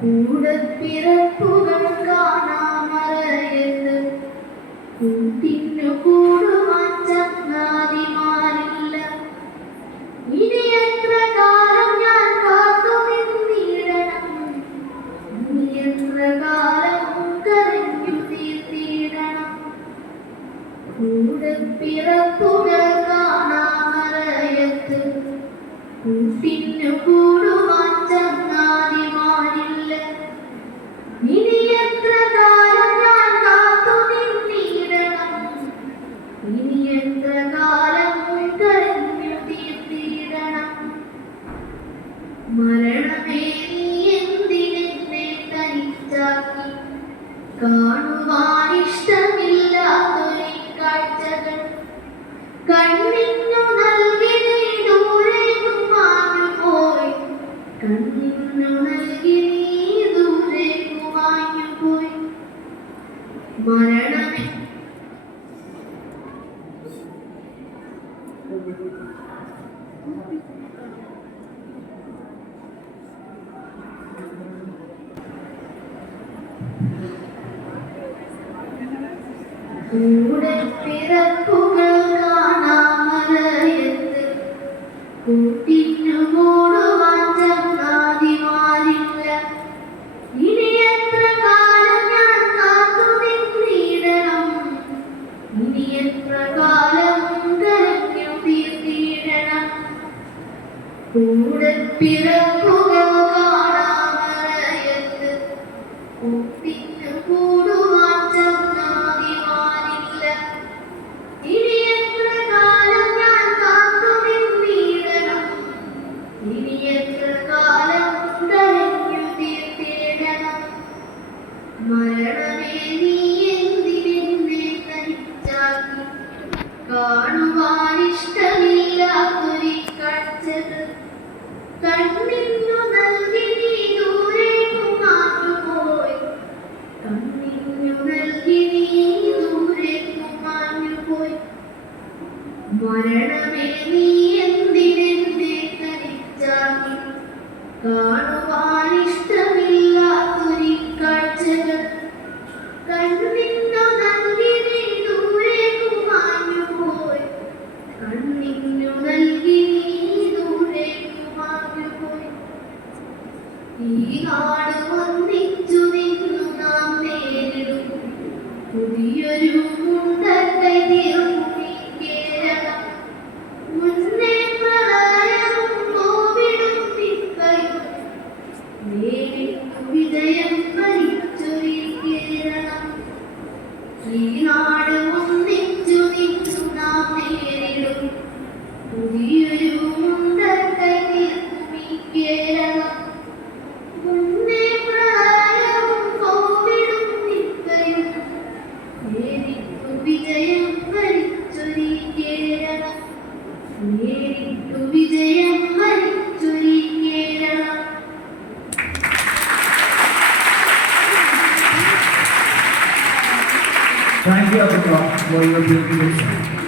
കൂടപ്പിറപ്പുകൾ കാണാമറയത്ത് കൂട്ടിനു കൂടുവാൻ ചങ്ങാതിമാരില്ല. ഇനി എത്ര കാലം ഞാൻ കാത്തു നിന്നിടണം, ഇനി എത്ര കാലം കരഞ്ഞു തീർത്തിടണം. കൂടപ്പിറപ്പുകൾ കാണാമറയത്ത് കൂട്ടിനു കൂടുവാൻ ചങ്ങാതിമാരില്ല. ഇനി എത്ര കാലം ഞാൻ കാത്തു നിന്നിടണം, ഇനി എത്ര കാലം കരഞ്ഞു തീർത്തിടണം. മരണമേ നീ എന്തിനെന്നെ തനിച്ചാക്കി, കാണുവാൻ ഇഷ്ടമില്ലാത്തൊരു കാഴ്ചകൾ കണ്ണിനു നൽകി നീ ദൂരേക്കു മാഞ്ഞു പോയി, കണ്ണിനു നൽകി നീ ദൂരേക്കു മാഞ്ഞു പോയി. മരണമേ കൂടപ്പിറപ്പുകൾ കാണാമറയത്ത് കൂട്ടിനു കൂടുവാൻ ചങ്ങാതിമാരില്ല. ഇനി എത്ര കാലം ഞാൻ കാത്തു നിന്നിടണം, ഇനി എത്ര കാലം കരഞ്ഞു തീർത്തിടണം. കൂടപ്പിറപ്പുകൾ കാണാമറയത്ത് കൂട്ടിനു കൂടുവാൻ ചങ്ങാതിമാരില്ല. ഇനി എത്ര കാലം ഞാൻ കാത്തു നിന്നിടണം, ഇനി എത്ര കാലം കരഞ്ഞു തീർത്തിടണം. മരണമേ നീ എന്തിനെന്നെ തനിച്ചാക്കി, കാണുവാൻ ഇഷ്ടമില്ലാത്തൊരു കാഴ്ചകൾ കണ്ണിനു നൽകി നീ ദൂരേക്കു മാഞ്ഞു പോയി, കണ്ണിനു നൽകി നീ ദൂരേക്കു മാഞ്ഞു പോയി. മരണമേ നീ എന്തിനെന്നെ തനിച്ചാക്കി, കാണുവാൻ ഇഷ്ടമില്ലാത്തൊരു കാഴ്ചകൾ കണ്ണിനു നൽകി നീ ദൂരേക്കു മാഞ്ഞു പോയി, കണ്ണിനു നൽകി നീ ദൂരേക്കു മാഞ്ഞു പോയി. ഈ നാട് ഒന്നിച്ചു നിന്നു നാം നേരിടും പുതിയൊരു മുണ്ടക്കൈ തീർക്കും ഈ കേരളം. മുന്നേ പ്രളയവും കോവിഡും നിപ്പയും നേരിട്ടു വിജയം വരിച്ചൊരു കേരളം. ഈ നാട് ഒന്നിച്ചു നിന്നു നാം നേരിടും പുതിയൊരു മുണ്ടക്കൈ തീർക്കും ഈ കേരളം. മുന്നേ പ്രളയവും കോവിഡും നിപ്പയും നേരിട്ടു വിജയം വരിച്ചൊരു കേരളം, നേരിട്ടു വിജയം വരിച്ചൊരു Keralam. Thank you, Abdullah, for your beautiful song.